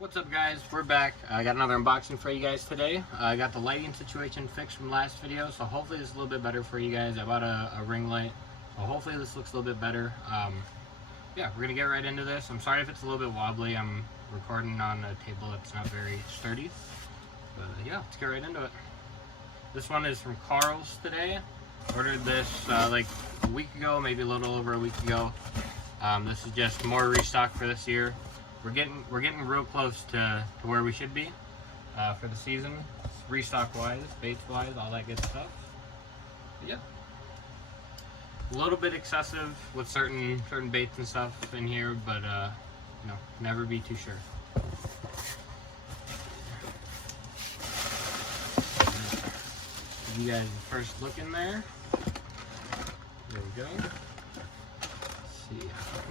What's up, guys? We're back. I got another unboxing for you guys today. I got the lighting situation fixed from last video, so hopefully this is a little bit better for you guys. I bought a ring light, so hopefully this looks a little bit better. Yeah, we're gonna get right into this. I'm sorry if it's a little bit wobbly. I'm recording on a table that's not very sturdy, but yeah, let's get right into it. This one is from Karl's today. Ordered this like a week ago, maybe a little over a week ago. This is just more restock for this year. We're getting real close to where we should be for the season, restock wise, baits wise, all that good stuff. But yeah, a little bit excessive with certain baits and stuff in here, but you know, never be too sure. Give you guys the first look in there. There we go.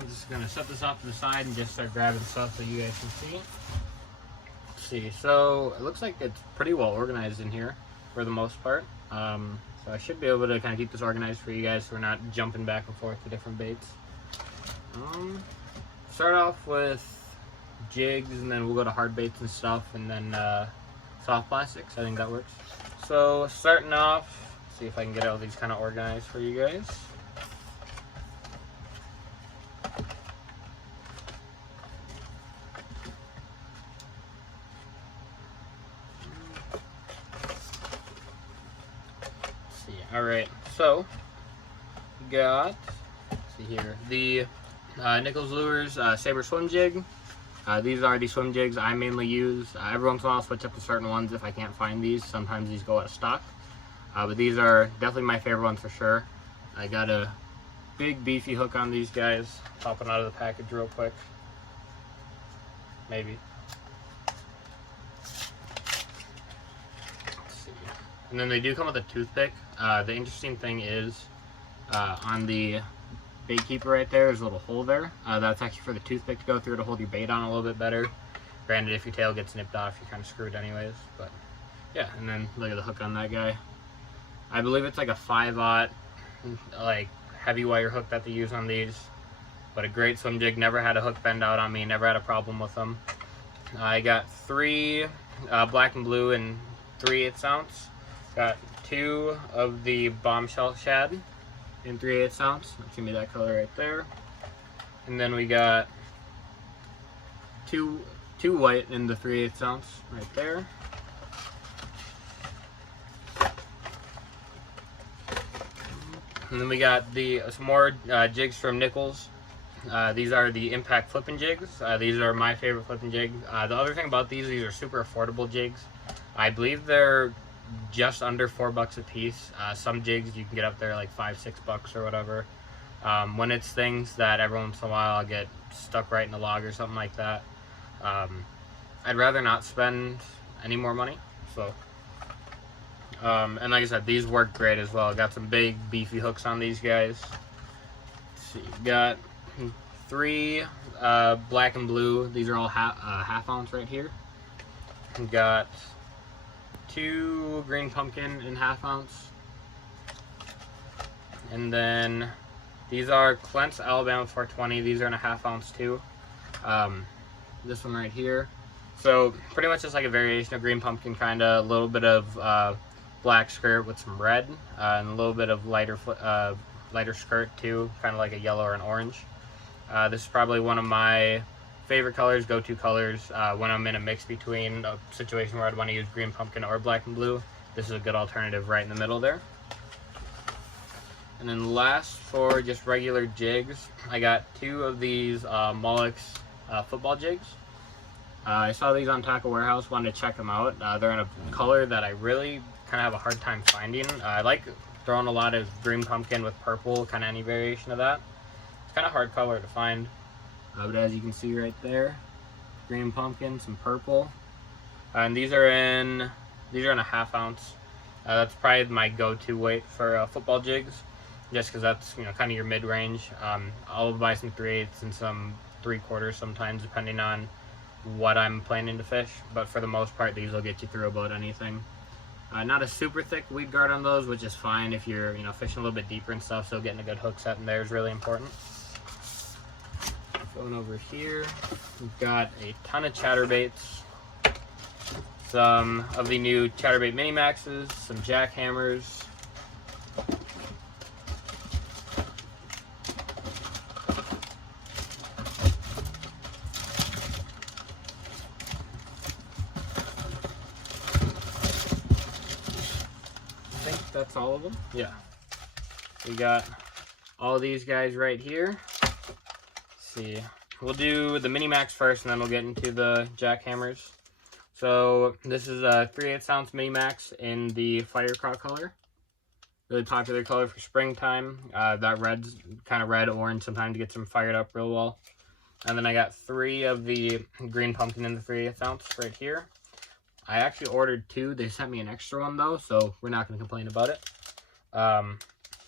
I'm just gonna set this off to the side and just start grabbing stuff so you guys can see. Let's see, so it looks like it's pretty well organized in here for the most part. So I should be able to kind of keep this organized for you guys so we're not jumping back and forth to different baits. Start off with jigs, and then we'll go to hard baits and stuff, and then soft plastics. I think that works. So starting off, see if I can get all these kind of organized for you guys. Alright, so we got, let's see here, the Nichols Lures Saber Swim Jig. These are the swim jigs I mainly use. Every once in a while I'll switch up to certain ones if I can't find these. Sometimes these go out of stock. But these are definitely my favorite ones for sure. I got a big beefy hook on these guys. Popping out of the package real quick. Maybe. And then they do come with a toothpick. The interesting thing is on the bait keeper right there, there's a little hole there. That's actually for the toothpick to go through to hold your bait on a little bit better. Granted, if your tail gets nipped off, you're kind of screwed anyways. But yeah, and then look at the hook on that guy. I believe it's like a 5/0 like heavy wire hook that they use on these. But a great swim jig. Never had a hook bend out on me. Never had a problem with them. I got 3 black and blue and 3/8 ounce. Got 2 of the bombshell shad in 3/8 ounce. That's gonna be that color right there. And then we got two white in the 3/8 ounce right there. And then we got some more jigs from Nichols. These are the impact flipping jigs. These are my favorite flipping jig. The other thing about these are super affordable jigs. I believe they're just under $4 a piece. Some jigs you can get up there like $5-6 or whatever. When it's things that every once in a while I'll get stuck right in the log or something like that, I'd rather not spend any more money. So and like I said, these work great as well. Got some big beefy hooks on these guys. Let's see, got 3 black and blue. These are all half ounce right here. Got 2 green pumpkin in 1/2 ounce. And then these are Clint's Alabama 420. These are in a 1/2 ounce too. This one right here. So pretty much just like a variation of green pumpkin, kind of a little bit of black skirt with some red, and a little bit of lighter skirt too, kind of like a yellow or an orange. This is probably one of my favorite colors, go-to colors, when I'm in a mix between a situation where I'd want to use green pumpkin or black and blue. This is a good alternative right in the middle there. And then last, for just regular jigs, I got 2 of these Mullex football jigs. I saw these on Tackle Warehouse, wanted to check them out. They're in a color that I really kind of have a hard time finding. I like throwing a lot of green pumpkin with purple, kind of any variation of that. It's kind of hard color to find. But as you can see right there, green pumpkin, some purple, and these are in a 1/2 ounce. That's probably my go-to weight for football jigs, just because that's, you know, kind of your mid-range. I'll buy some 3/8 and some 3/4 sometimes, depending on what I'm planning to fish. But for the most part, these will get you through about anything. Not a super thick weed guard on those, which is fine if you're, you know, fishing a little bit deeper and stuff. So getting a good hook set in there is really important. Going over here, we've got a ton of chatterbaits. Some of the new chatterbait mini maxes, some jackhammers. I think that's all of them. Yeah. We got all these guys right here. Let's see. We'll do the mini max first and then we'll get into the jackhammers. So this is a 3/8 ounce mini max in the firecraw color. Really popular color for springtime. That red's kind of red orange sometimes to get them fired up real well. And then I got 3 of the green pumpkin in the 3/8 ounce right here. I actually ordered 2. They sent me an extra one though, so we're not going to complain about it.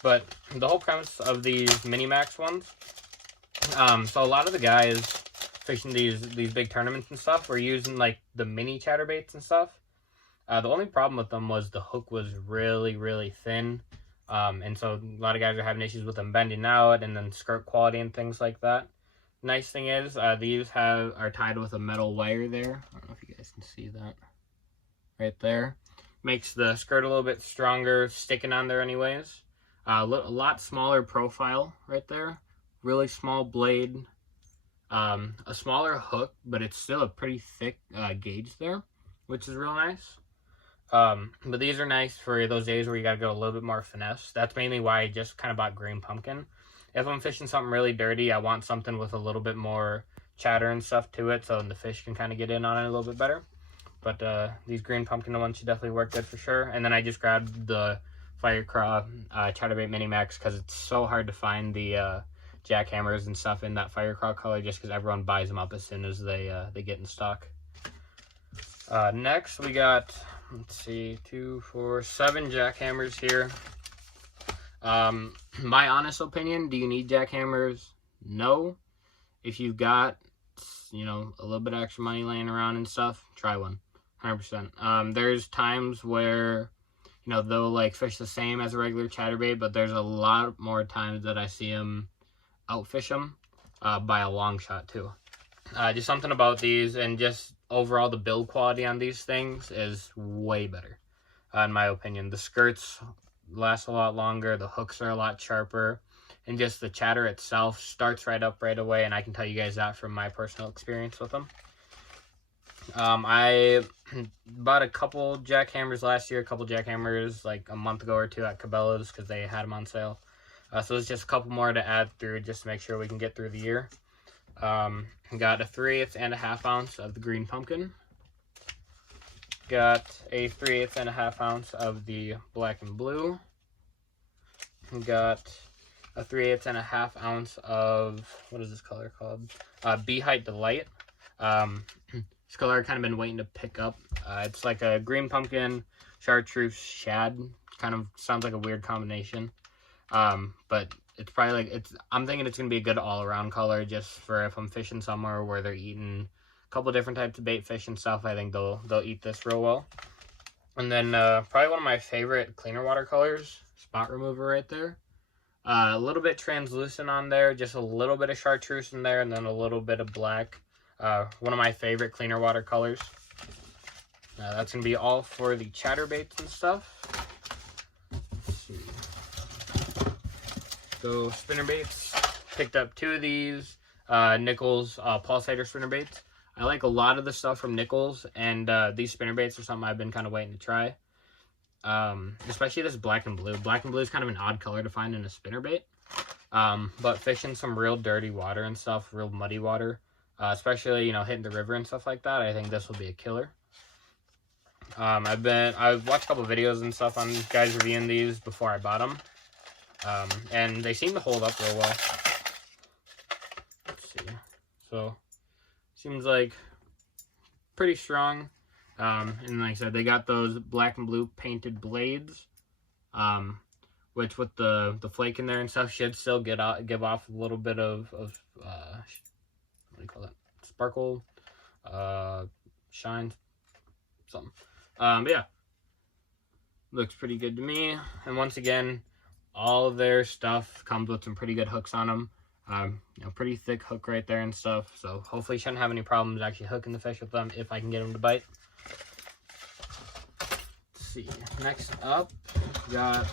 But the whole premise of these mini max ones, so a lot of the guys fishing these big tournaments and stuff were using like the mini chatterbaits and stuff. The only problem with them was the hook was really thin, and so a lot of guys are having issues with them bending out and then skirt quality and things like that. Nice thing is these are tied with a metal wire there. I don't know if you guys can see that right there. Makes the skirt a little bit stronger, sticking on there anyways. A lot smaller profile right there. Really small blade. A smaller hook, but it's still a pretty thick gauge there, which is real nice. But these are nice for those days where you gotta go a little bit more finesse. That's mainly why I just kind of bought green pumpkin. If I'm fishing something really dirty, I want something with a little bit more chatter and stuff to it, so the fish can kind of get in on it a little bit better. But these green pumpkin ones should definitely work good for sure. And then I just grabbed the firecraw chatterbait mini max because it's so hard to find the jackhammers and stuff in that firecraw color just because everyone buys them up as soon as they get in stock. Next we got, let's see, 2, 4, 7 jackhammers here. My honest opinion, do you need jackhammers? No. If you've got, you know, a little bit of extra money laying around and stuff, try one, 100%. There's times where, you know, they'll like fish the same as a regular chatterbait, but there's a lot more times that I see them outfish them by a long shot too. Just something about these, and just overall the build quality on these things is way better, in my opinion. The skirts last a lot longer, the hooks are a lot sharper, and just the chatter itself starts right up right away, and I can tell you guys that from my personal experience with them. I bought a couple jackhammers last year, a couple jackhammers like a month ago or 2 at Cabela's because they had them on sale. So it's just a couple more to add through just to make sure we can get through the year. Got a 3/8 and a half ounce of the green pumpkin. Got a 3/8 and a half ounce of the black and blue. Got a 3/8 and a half ounce of, what is this color called? Bee Height Delight. This color I've kind of been waiting to pick up. It's like a green pumpkin, chartreuse shad. Kind of sounds like a weird combination. But it's probably like, I'm thinking it's going to be a good all-around color just for if I'm fishing somewhere where they're eating a couple different types of bait fish and stuff. I think they'll eat this real well. And then probably one of my favorite cleaner water colors, Spot Remover right there. A little bit translucent on there, just a little bit of chartreuse in there, and then a little bit of black. One of my favorite cleaner water colors. That's going to be all for the chatterbaits and stuff. Let's see. So spinnerbaits, picked up 2 of these Nichols pulsator spinnerbaits. I like a lot of the stuff from Nichols, and these spinnerbaits are something I've been kind of waiting to try. Especially this black and blue. Black and blue is kind of an odd color to find in a spinnerbait. But fishing some real dirty water and stuff, real muddy water, especially, you know, hitting the river and stuff like that, I think this will be a killer. I've watched a couple videos and stuff on guys reviewing these before I bought them. And they seem to hold up real well. Let's see. So, seems like pretty strong. And like I said, they got those black and blue painted blades, which with the flake in there and stuff should still give off a little bit of what do you call that? Sparkle, shine, something. But yeah, looks pretty good to me. And once again, all of their stuff comes with some pretty good hooks on them. Pretty thick hook right there and stuff. So hopefully shouldn't have any problems actually hooking the fish with them if I can get them to bite. Let's see. Next up, got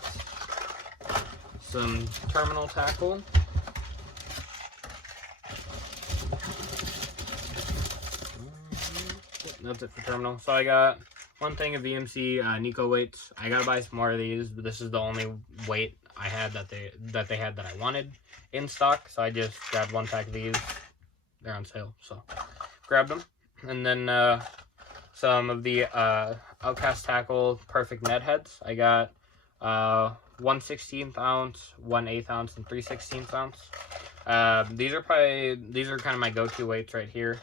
some terminal tackle. That's it for terminal. So I got one thing of VMC Nico weights. I gotta buy some more of these, but this is the only weight I had that they had that I wanted in stock. So I just grabbed one pack of these. They're on sale, so grabbed them. And then some of the Outcast Tackle Perfect Net Heads. I got 1/16 ounce, 1/8 ounce, and 3/16 ounce. These are kind of my go-to weights right here.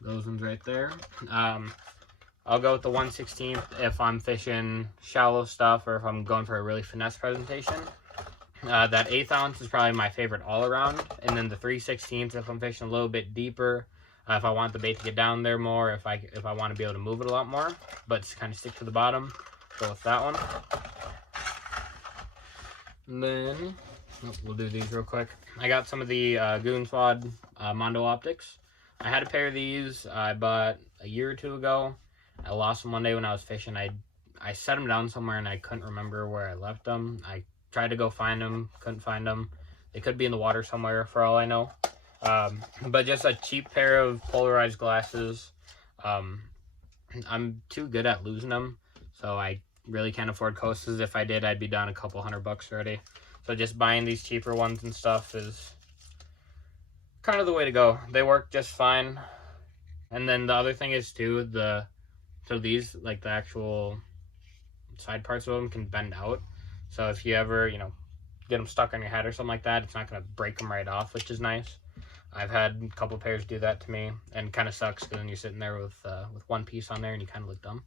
Those ones right there. I'll go with the 1/16 if I'm fishing shallow stuff or if I'm going for a really finesse presentation. That 1/8 ounce is probably my favorite all around. And then the 3/16 if I'm fishing a little bit deeper, if I want the bait to get down there more, if I want to be able to move it a lot more, but just kind of stick to the bottom, go with that one. And then, we'll do these real quick. I got some of the Goonswad Mondo Optics. I had a pair of these I bought a year or two ago. I lost them one day when I was fishing. I set them down somewhere and I couldn't remember where I left them. I tried to go find them, couldn't find them. They could be in the water somewhere for all I know. But just a cheap pair of polarized glasses. I'm too good at losing them, so I really can't afford coasters. If I did, I'd be down a couple $100 already. So just buying these cheaper ones and stuff is kind of the way to go. They work just fine. And then the other thing is too, so these, like the actual side parts of them can bend out. So if you ever, get them stuck on your head or something like that, it's not going to break them right off, which is nice. I've had a couple pairs do that to me, and kind of sucks because then you're sitting there with one piece on there and you kind of look dumb.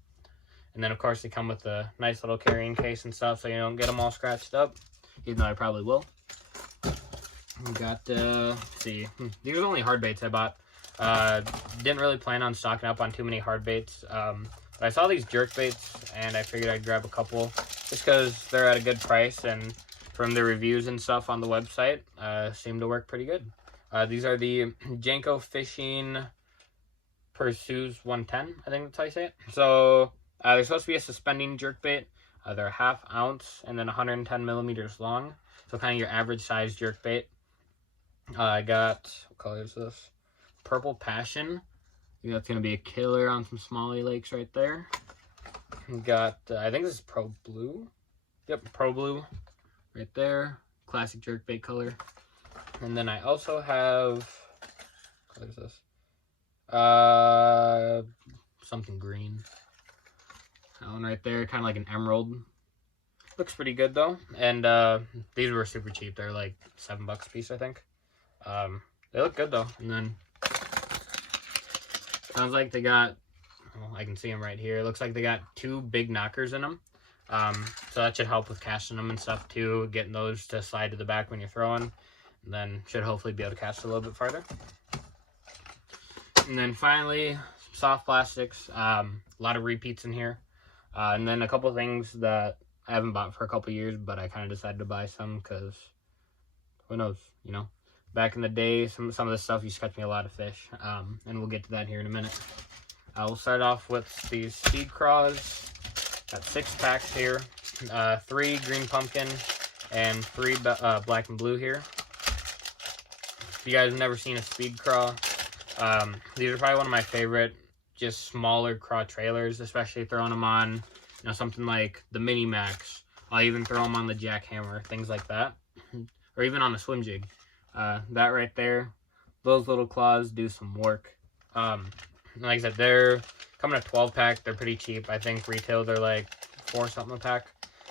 And then of course they come with a nice little carrying case and stuff, so you don't get them all scratched up, even though I probably will. We got, let's see, these are the only hard baits I bought. Didn't really plan on stocking up on too many hard baits. But I saw these jerk baits and I figured I'd grab a couple just because they're at a good price, and from the reviews and stuff on the website, seem to work pretty good. These are the Janko Fishing Pursues 110, I think that's how you say it. So they're supposed to be a suspending jerk bait. They're a 1/2 ounce and then 110 millimeters long. So kind of your average size jerk bait. I got, what color is this? Purple Passion. I think that's going to be a killer on some smallie lakes right there. We got, I think this is Pro Blue. Yep, Pro Blue right there. Classic jerkbait color. And then I also have, what is this? Something green. That one right there, kind of like an emerald. Looks pretty good though. And these were super cheap. They're like $7 a piece, I think. They look good though. And then sounds like they got, well, I can see them right here. It looks like they got 2 big knockers in them. So that should help with casting them and stuff too, getting those to slide to the back when you're throwing. And then should hopefully be able to cast a little bit farther. And then finally, soft plastics. A lot of repeats in here. And then a couple things that I haven't bought for a couple years, but I kind of decided to buy some because who knows, Back in the day, some of this stuff used to catch me a lot of fish, and we'll get to that here in a minute. We'll start off with these Speed Craws. Got 6 packs here, 3 green pumpkin and 3 black and blue here. If you guys have never seen a Speed Craw, these are probably one of my favorite, just smaller craw trailers, especially throwing them on, something like the Mini Max. I'll even throw them on the Jackhammer, things like that, or even on a swim jig. That right there, those little claws do some work. Like I said, they're coming a 12-pack. They're pretty cheap. I think retail they're like $4 something a pack.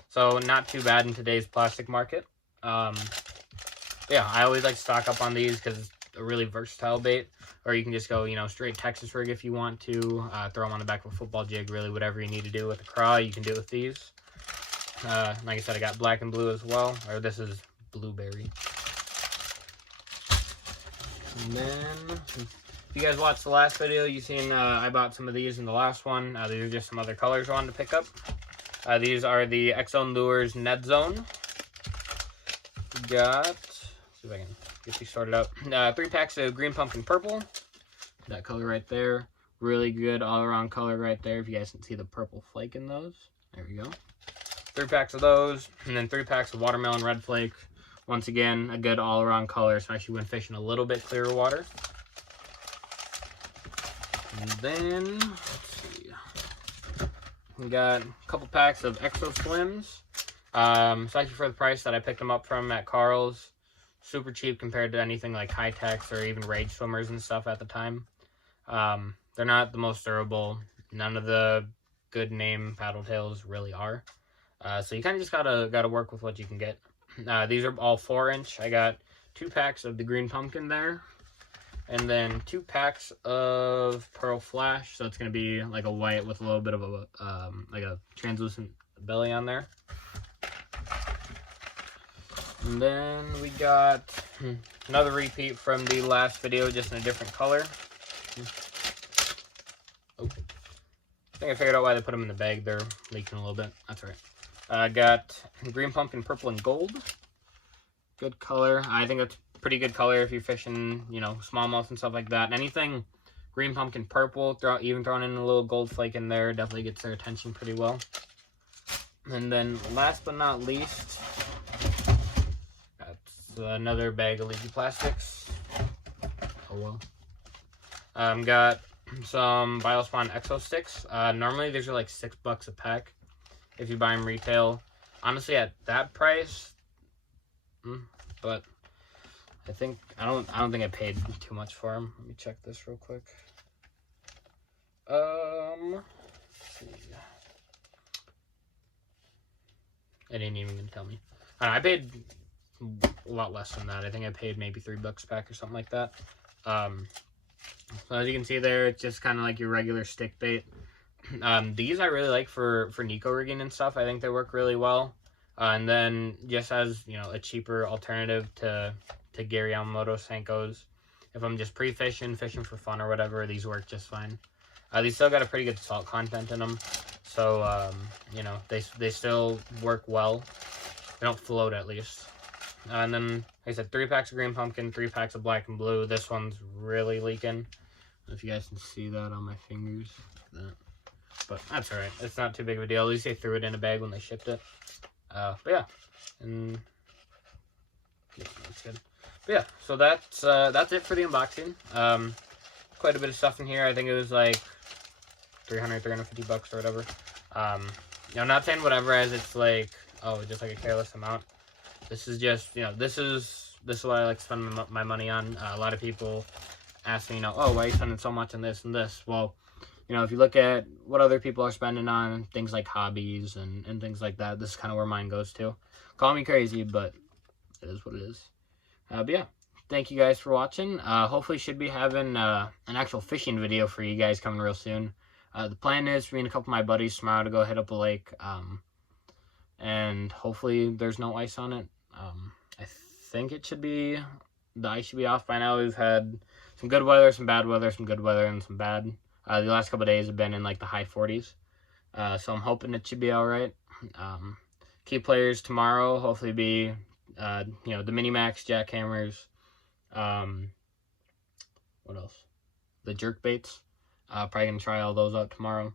So not too bad in today's plastic market. Yeah, I always like to stock up on these because it's a really versatile bait. Or you can just go, straight Texas rig if you want to. Throw them on the back of a football jig. Really, whatever you need to do with a craw, you can do with these. Like I said, I got black and blue as well. Or this is blueberry. And then, if you guys watched the last video, you've seen I bought some of these in the last one. These are just some other colors I wanted to pick up. These are the X Zone Lures Net Zone. We got see if I can get these sorted out. 3 packs of green pumpkin purple. That color right there. Really good all-around color right there. If you guys can see the purple flake in those. There we go. 3 packs of those. And then 3 packs of watermelon red flake. Once again, a good all-around color, especially when fishing a little bit clearer water. And then, let's see. We got a couple packs of Exo Slims. Especially for the price that I picked them up from at Karl's. Super cheap compared to anything like High-Techs or even Rage Swimmers and stuff at the time. They're not the most durable. None of the good name paddle tails really are. So you kind of just gotta work with what you can get. These are all 4-inch. I got 2 packs of the green pumpkin there, and then 2 packs of pearl flash. So it's gonna be like a white with a little bit of a like a translucent belly on there. And then we got another repeat from the last video, just in a different color. Oh, I think I figured out why they put them in the bag. They're leaking a little bit. That's right. I got green pumpkin purple and gold. Good color. I think that's pretty good color if you're fishing, you know, smallmouth and stuff like that. Anything green pumpkin purple, even throwing in a little gold flake in there, definitely gets their attention pretty well. And then last but not least, that's another bag of leaky plastics. Oh well. Got some Biospawn Exo Sticks. Normally these are like $6 a pack if you buy them retail. Honestly, at that price, but I don't think I paid too much for them. Let me check this real quick. Let's see. It ain't even gonna tell me. I paid a lot less than that. I think I paid maybe $3 a pack or something like that. So as you can see there, it's just kind of like your regular stick bait. These I really like for Nico rigging and stuff. I think they work really well. And then just as, you know, a cheaper alternative to Gary Yamamoto Senkos. If I'm just pre-fishing, fishing for fun or whatever, these work just fine. These still got a pretty good salt content in them. So, you know, they still work well. They don't float at least. And then, like I said, 3 packs of green pumpkin, 3 packs of black and blue. This one's really leaking. I don't know if you guys can see that on my fingers. Like that. But that's alright. It's not too big of a deal. At least they threw it in a bag when they shipped it. But yeah. And yeah, that's good. But yeah, so that's it for the unboxing. Quite a bit of stuff in here. I think it was like $350 or whatever. You know, not saying whatever as it's like, oh, just like a careless amount. This is just, you know, this is what I like to spend my money on. A lot of people ask me, you know, oh, why are you spending so much on this and this? Well, you know, if you look at what other people are spending on things like hobbies and things like that, this is kind of where mine goes to. Call me crazy, but it is what it is. But yeah, thank you guys for watching. Hopefully should be having an actual fishing video for you guys coming real soon. The plan is for me and a couple of my buddies tomorrow to go hit up a lake. And hopefully there's no ice on it. I think it should be, the ice should be off by now. We've had some good weather, some bad weather, some good weather, and some bad. The last couple of days have been in like the high 40s. So I'm hoping it should be all right. Key players tomorrow hopefully be, you know, the Minimax jackhammers. What else? The jerk baits. Probably going to try all those out tomorrow.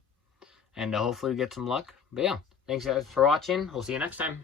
And hopefully we get some luck. But yeah, thanks guys for watching. We'll see you next time.